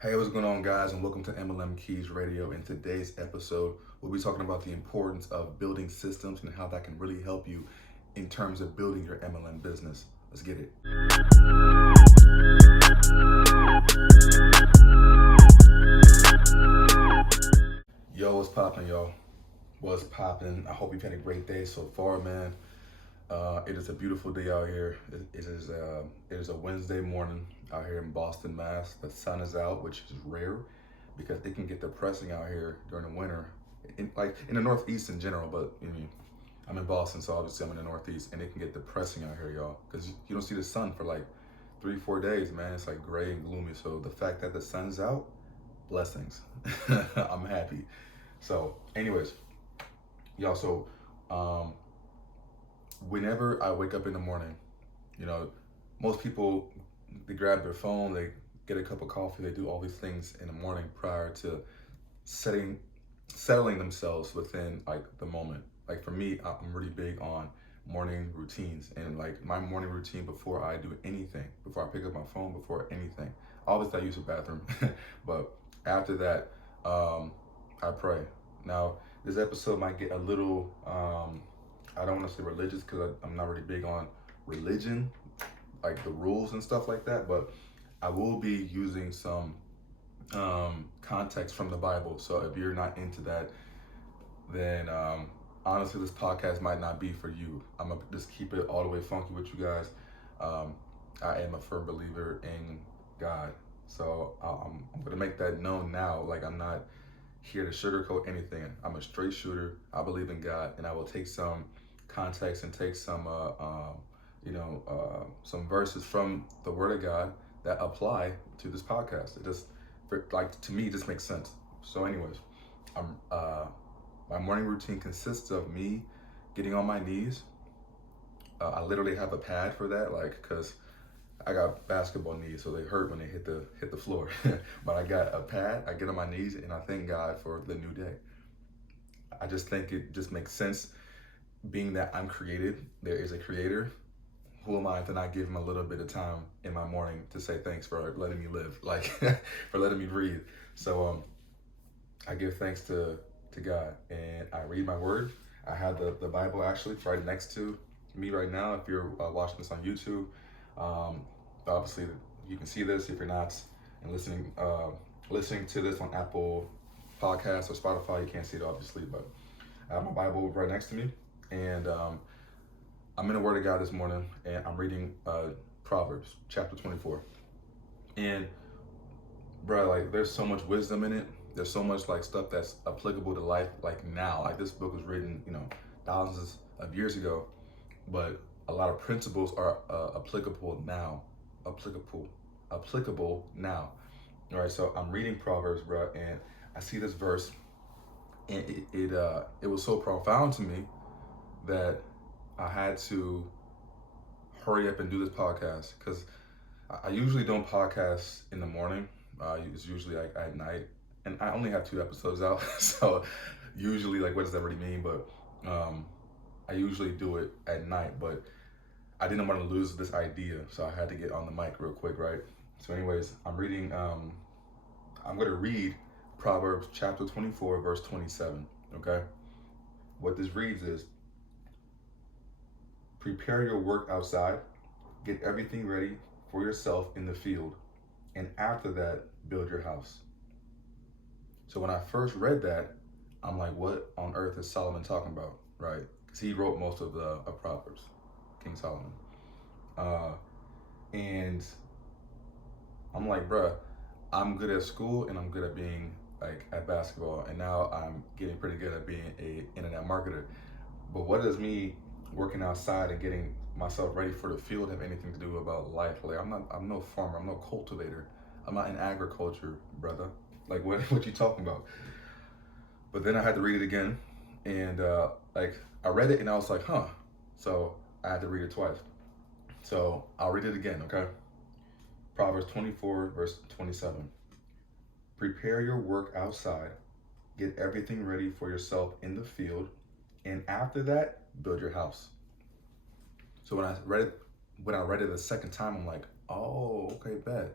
Hey, what's going on, guys, and welcome to MLM Keys Radio. In today's episode, we'll be talking about the importance of building systems and how that can really help you in terms of building your MLM business. Let's get it. Yo, what's poppin', y'all? What's poppin'? I hope you've had a great day so far, man. It is a beautiful day out here. It is a Wednesday morning out here in Boston, Mass. The sun is out, which is rare because it can get depressing out here during the winter, in the Northeast in general. But I'm in Boston, so obviously I'm in the Northeast, and it can get depressing out here, y'all, because you don't see the sun for like 3-4 days, man. It's like gray and gloomy. So the fact that the sun's out, blessings. I'm happy. So, anyways, y'all. Um, Whenever I wake up in the morning, you know, most people, they grab their phone, they get a cup of coffee, they do all these things in the morning prior to setting settling themselves within like the moment. Like for me, I'm really big on morning routines, and like my morning routine before I do anything, before I pick up my phone, before anything, obviously I use the bathroom, but after that, I pray. Now, this episode might get a little, I don't want to say religious because I'm not really big on religion, like the rules and stuff like that, but I will be using some context from the Bible. So if you're not into that, then honestly, this podcast might not be for you. I'm gonna just keep it all the way funky with you guys. Um, I am a firm believer in God, so I'm gonna make that known now. Like, I'm not here to sugarcoat anything. I'm a straight shooter. I believe in God, and I will take some context and take some some verses from the Word of God that apply to this podcast. It just, like, to me, it just makes sense. So anyways, I'm my morning routine consists of me getting on my knees. I literally have a pad for that, like, because I got basketball knees, so they hurt when they hit the floor. But I got a pad. I get on my knees and I thank God for the new day. I just think it just makes sense, being that I'm created. There is a creator. Who am I to not give him a little bit of time in my morning to say thanks for letting me live, like for letting me breathe. So I give thanks to God, and I read my word. I have the Bible actually right next to me right now. If you're watching this on YouTube, obviously you can see this. If you're not and listening to this on Apple Podcasts or Spotify, you can't see it obviously, but I have my Bible right next to me, and I'm in the Word of God this morning, and I'm reading Proverbs chapter 24. And bro, like, there's so much wisdom in it. There's so much like stuff that's applicable to life, like now. Like, this book was written, thousands of years ago, but a lot of principles are applicable now. Applicable now. All right, so I'm reading Proverbs, bro, and I see this verse, and it was so profound to me that I had to hurry up and do this podcast, because I usually don't podcast in the morning. It's usually like at night, and I only have 2 episodes out. So usually, like, what does that really mean? But I usually do it at night, but I didn't want to lose this idea, so I had to get on the mic real quick, right? So anyways, I'm going to read Proverbs chapter 24, verse 27, okay? What this reads is, prepare your work outside, get everything ready for yourself in the field, and after that, build your house. So when I first read that, I'm like, what on earth is Solomon talking about, right? Because he wrote most of the Proverbs, King Solomon. And I'm like, bruh, I'm good at school and I'm good at being like at basketball, and now I'm getting pretty good at being a internet marketer. But what does me working outside and getting myself ready for the field have anything to do about life? Like, I'm no farmer, I'm no cultivator, I'm not in agriculture, brother. Like, what you talking about? But then I had to read it again, and I read it and I was like, huh. So I had to read it twice. So I'll read it again, okay? Proverbs 24, verse 27. Prepare your work outside, get everything ready for yourself in the field, and after that, build your house. So when I read it the second time, I'm like, oh, okay, bet.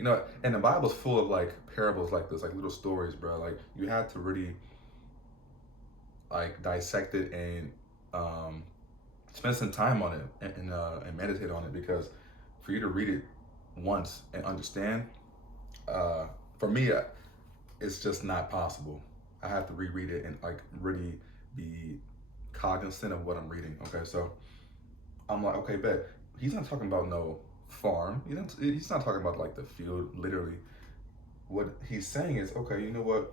You know, and the Bible's full of like parables like this, like little stories, bro. Like you have to really like dissect it and um, spend some time on it and meditate on it, because for you to read it once and understand, uh, for me, it's just not possible. I have to reread it and like really be cognizant of what I'm reading. Okay, so I'm like, okay, bet he's not talking about no farm. He's not talking about like the field, literally. What he's saying is, okay, you know what?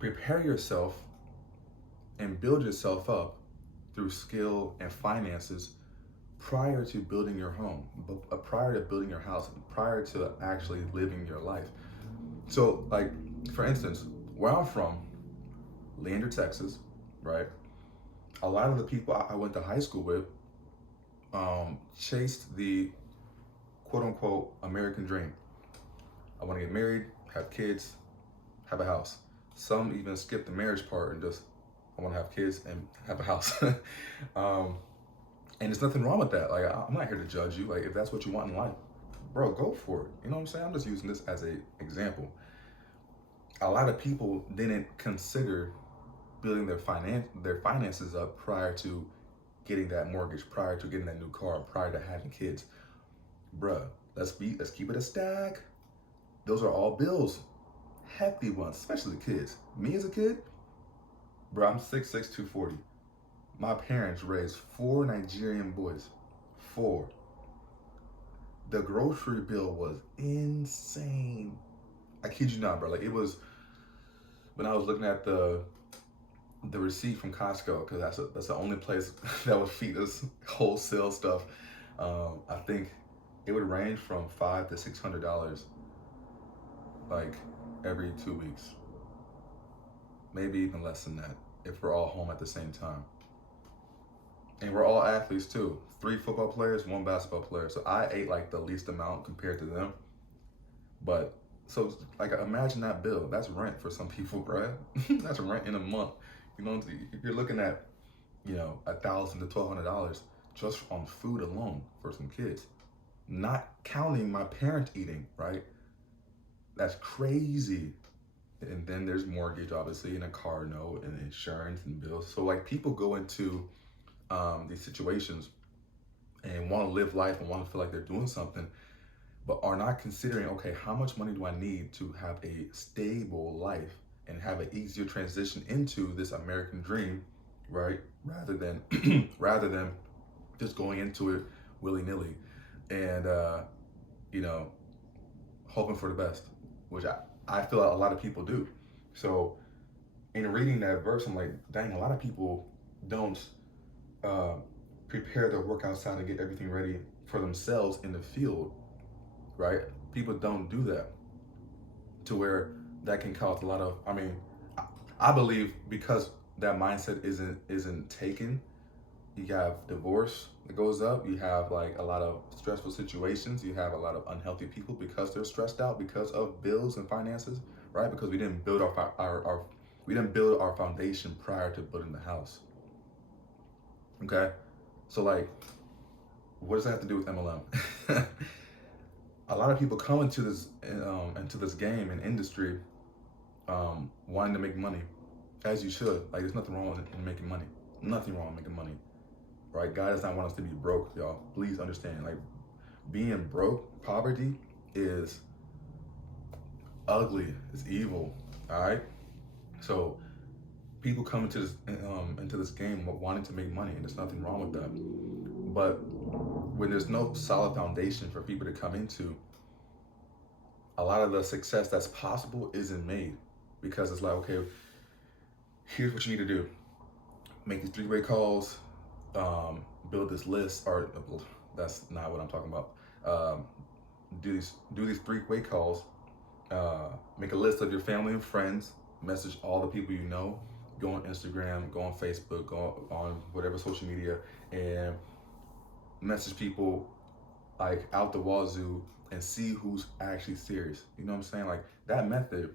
Prepare yourself and build yourself up through skill and finances prior to building your home, prior to building your house, prior to actually living your life. So, like, for instance, where I'm from, Leander, Texas, right? A lot of the people I went to high school with chased the quote unquote American dream. I want to get married, have kids, have a house. Some even skip the marriage part and just, I want to have kids and have a house. um, and there's nothing wrong with that. Like, I'm not here to judge you. Like, if that's what you want in life, bro, go for it. You know what I'm saying? I'm just using this as an example. A lot of people didn't consider building their finances up prior to getting that mortgage, prior to getting that new car, prior to having kids. Bruh, let's keep it a stack. Those are all bills, hefty ones, especially kids. Me as a kid, bro, I'm 6'6", 240. My parents raised 4 Nigerian boys. 4. The grocery bill was insane. I kid you not, bro. Like, it was, when I was looking at the receipt from Costco, because that's the only place that would feed us wholesale stuff. I think it would range from $500 to $600, like every 2 weeks, maybe even less than that, if we're all home at the same time. And we're all athletes too. 3 football players, 1 basketball player. So I ate like the least amount compared to them. But so like imagine that bill. That's rent for some people, right? That's rent in a month. You know, you're looking at, you know, $1,000 to $1,200 just on food alone for some kids. Not counting my parents eating, right? That's crazy. And then there's mortgage, obviously, and a car note and insurance and bills. So like people go into these situations and want to live life and want to feel like they're doing something, but are not considering, okay, how much money do I need to have a stable life and have an easier transition into this American dream, right? Rather than just going into it willy nilly and you know, hoping for the best, which I feel a lot of people do. So in reading that verse, I'm like, dang, a lot of people don't uh, prepare their work outside and get everything ready for themselves in the field, right? People don't do that, to where that can cause a lot of, I mean, I believe because that mindset isn't taken, you have divorce that goes up, you have like a lot of stressful situations, you have a lot of unhealthy people because they're stressed out because of bills and finances, right? Because we didn't build our we didn't build our foundation prior to building the house. Okay, so like, what does that have to do with MLM? A lot of people come into this game and industry wanting to make money, as you should. Like, there's nothing wrong in making money. Nothing wrong with making money, right? God does not want us to be broke, y'all. Please understand. Like, being broke, poverty is ugly. It's evil. All right. So people come into this game wanting to make money, and there's nothing wrong with that. But when there's no solid foundation for people to come into, a lot of the success that's possible isn't made, because it's like, okay, here's what you need to do: make these 3-way calls, build this list, or that's not what I'm talking about. Do these 3-way calls, make a list of your family and friends, message all the people you know, go on Instagram, go on Facebook, go on whatever social media, and message people like out the wazoo and see who's actually serious. You know what I'm saying? Like, that method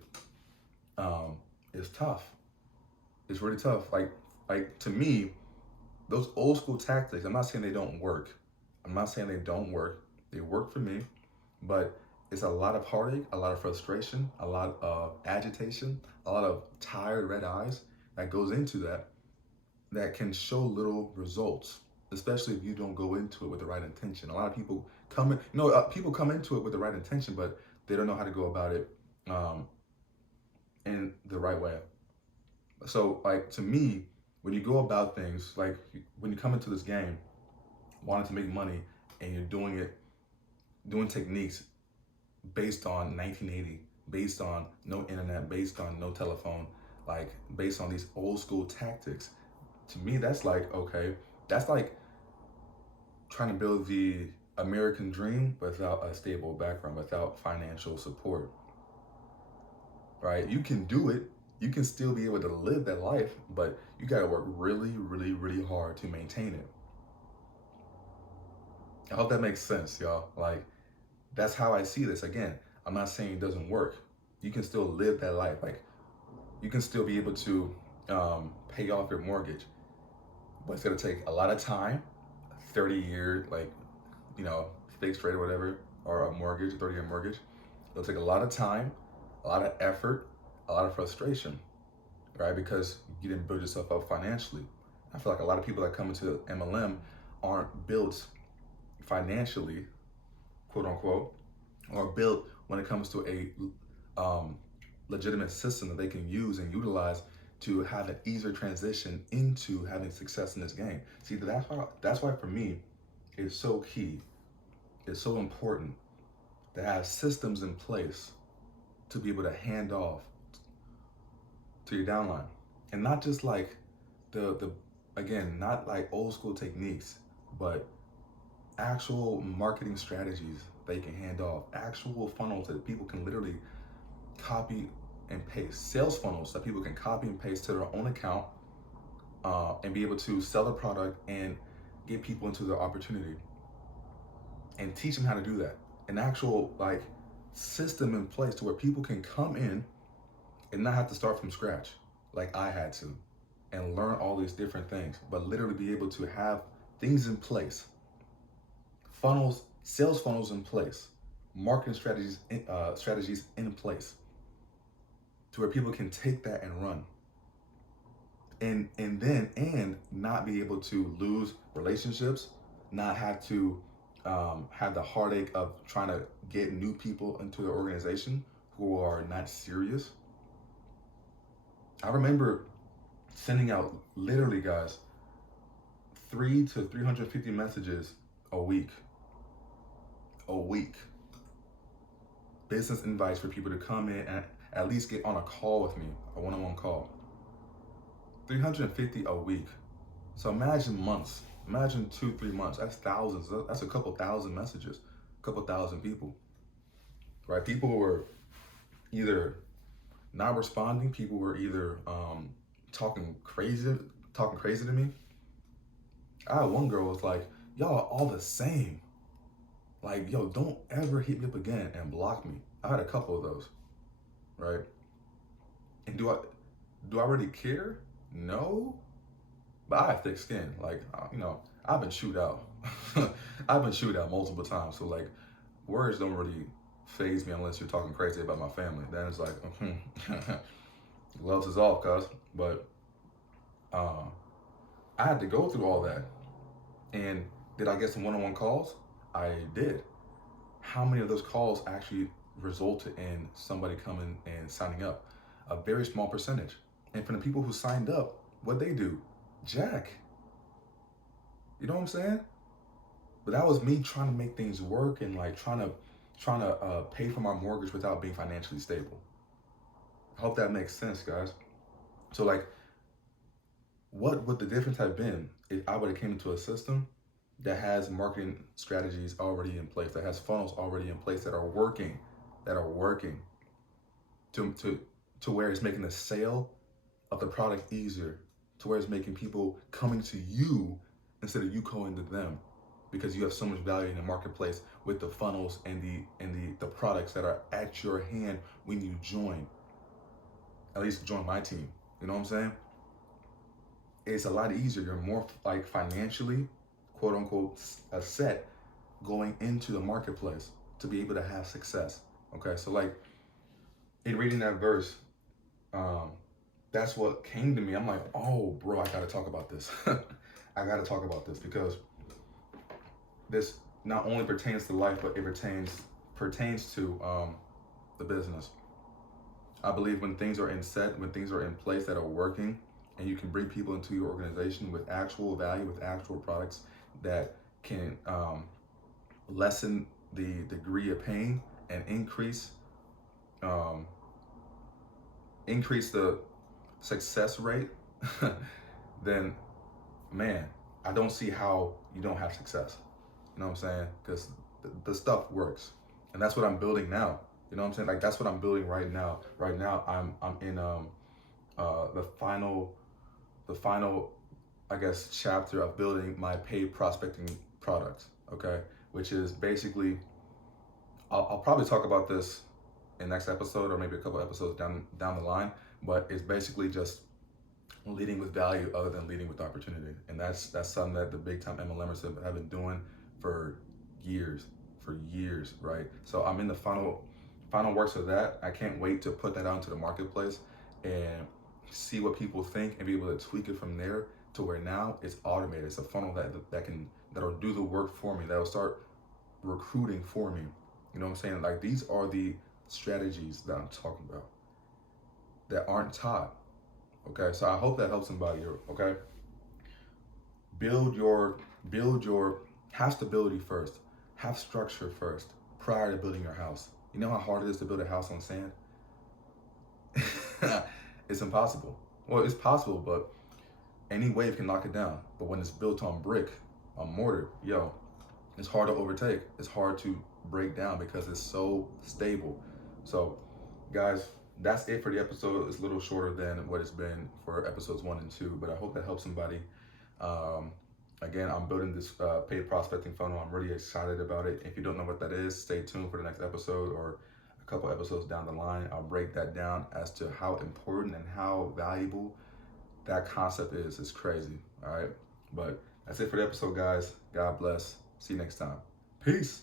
is tough. It's really tough. Like to me, those old school tactics, I'm not saying they don't work. I'm not saying they don't work. They work for me, but it's a lot of heartache, a lot of frustration, a lot of agitation, a lot of tired red eyes that goes into that, that can show little results, especially if you don't go into it with the right intention. A lot of people come in, people come into it with the right intention, but they don't know how to go about it um, in the right way. So, like, to me, when you go about things, like when you come into this game wanting to make money and you're doing it, doing techniques based on 1980, based on no internet, based on no telephone, like based on these old school tactics, to me, that's like, okay, that's like trying to build the American dream without a stable background, without financial support, right? You can do it. You can still be able to live that life, but you got to work really, really, really hard to maintain it. I hope that makes sense, y'all. Like, that's how I see this. Again, I'm not saying it doesn't work. You can still live that life. Like, you can still be able to pay off your mortgage, but it's gonna take a lot of time, 30-year, like, fixed rate or whatever, or a mortgage, 30-year mortgage. It'll take a lot of time, a lot of effort, a lot of frustration, right? Because you didn't build yourself up financially. I feel like a lot of people that come into MLM aren't built financially, quote unquote, or built when it comes to a legitimate system that they can use and utilize to have an easier transition into having success in this game. See, that's why for me, it's so key, it's so important to have systems in place to be able to hand off to your downline, and not just like the again, not like old school techniques, but actual marketing strategies that you can hand off, actual funnels that people can literally copy and paste, sales funnels that people can copy and paste to their own account, and be able to sell a product and get people into their opportunity and teach them how to do that. An actual like system in place to where people can come in and not have to start from scratch like I had to and learn all these different things, but literally be able to have things in place, funnels, sales funnels in place, marketing strategies in place, to where people can take that and run, and not be able to lose relationships, not have to have the heartache of trying to get new people into the organization who are not serious. I remember sending out, literally, guys, 3 to 350 messages a week. Business invites for people to come in and at least get on a call with me, a one-on-one call. 350 a week. So imagine months. Imagine 2-3 months. That's thousands. That's a couple thousand messages, a couple thousand people, right? People who were either not responding. People were either talking crazy to me. I had one girl was like, "Y'all are all the same. Like, yo, don't ever hit me up again," and block me. I had a couple of those, right? And do I really care? No, but I have thick skin. Like, I've been chewed out. I've been chewed out multiple times. So like, words don't really phase me unless you're talking crazy about my family. Then it's like, gloves is off, cuz. But I had to go through all that. And did I get some one-on-one calls? I did. How many of those calls actually resulted in somebody coming and signing up? A very small percentage. And for the people who signed up, what they do? Jack. You know what I'm saying? But that was me trying to make things work and like trying to pay for my mortgage without being financially stable. I hope that makes sense, guys. So like, what would the difference have been if I would have came into a system that has marketing strategies already in place, that has funnels already in place that are working to where it's making the sale of the product easier, to where it's making people coming to you instead of you going to them, because you have so much value in the marketplace with the funnels and the products that are at your hand when you join. At least join my team. You know what I'm saying? It's a lot easier. You're more like financially, quote unquote, set going into the marketplace. to be able to have success. Okay, so like in reading that verse, um, that's what came to me. I'm like, oh, bro, I gotta talk about this. I gotta talk about this because this not only pertains to life, but it pertains to the business. I believe when things are in set, when things are in place that are working, and you can bring people into your organization with actual value, with actual products that can lessen the degree of pain and um, increase the success rate, then man, I don't see how you don't have success. You know what I'm saying? Because the stuff works, and that's what I'm building now. You know what I'm saying? Like that's what I'm building right now. Right now, I'm in the final I guess chapter of building my paid prospecting product. Okay, which is basically I'll probably talk about this in next episode or maybe a couple episodes down the line. But it's basically just leading with value other than leading with opportunity, and that's something that the big time MLMers have been doing for years, right? So I'm in the final works of that. I can't wait to put that out into the marketplace and see what people think and be able to tweak it from there to where now it's automated. It's a funnel that'll do the work for me. That'll start recruiting for me. You know what I'm saying? Like these are the strategies that I'm talking about that aren't taught. Okay, so I hope that helps somebody. Okay, build your have stability first, have structure first prior to building your house. You know how hard it is to build a house on sand? It's impossible. Well, it's possible, but any wave can knock it down. But when it's built on brick, on mortar, yo, it's hard to overtake. It's hard to break down because it's so stable. So, guys, that's it for the episode. It's a little shorter than what it's been for episodes 1 and 2, but I hope that helps somebody. Again, I'm building this paid prospecting funnel. I'm really excited about it. If you don't know what that is, stay tuned for the next episode or a couple episodes down the line. I'll break that down as to how important and how valuable that concept is. It's crazy. All right. But that's it for the episode, guys. God bless. See you next time. Peace.